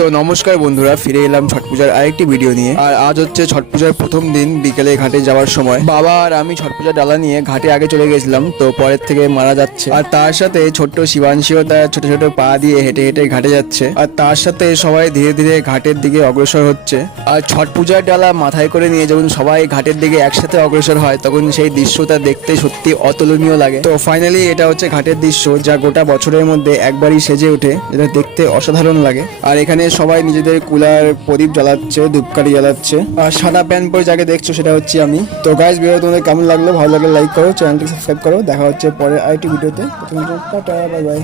তো নমস্কার বন্ধুরা, ফিরে এলাম ছট পূজার আরেকটি ভিডিও নিয়ে। আর আজ হচ্ছে ছট পূজার প্রথম দিন। বিকেলে ঘাটে যাওয়ার সময় বাবা আর আমি ছট পূজার ডালা নিয়ে ঘাটে আগে চলে গেছিলাম, তো পরের থেকে মারা যাচ্ছে। আর তার সাথে ছোট্ট শিবাংশীও তার ছোট ছোট পা দিয়ে হেঁটে হেঁটে ঘাটে যাচ্ছে। আর তার সাথে সবাই ধীরে ধীরে ঘাটের দিকে অগ্রসর হচ্ছে। আর ছট পূজার ডালা মাথায় করে নিয়ে যখন সবাই ঘাটের দিকে একসাথে অগ্রসর হয়, তখন সেই দৃশ্যটা দেখতে সত্যি অতুলনীয় লাগে। তো ফাইনালি এটা হচ্ছে ঘাটের দৃশ্য, যা গোটা বছরের মধ্যে একবারই সেজে ওঠে, যেটা দেখতে অসাধারণ লাগে। আর এখানে সবাই নিজেদের কুলার প্রদীপ জ্বালাচ্ছে, ধূপকাঠি জ্বালাচ্ছে। আর সাদা প্যান্ট পরে যাকে দেখছো সেটা হচ্ছে আমি। তো গাইস, ভিডিও তোমাদের কেমন লাগলো? ভালো লাগলে লাইক করো, চ্যানেলটি সাবস্ক্রাইব করো। দেখা হচ্ছে পরের আরেকটি ভিডিওতে। Tata, bye bye.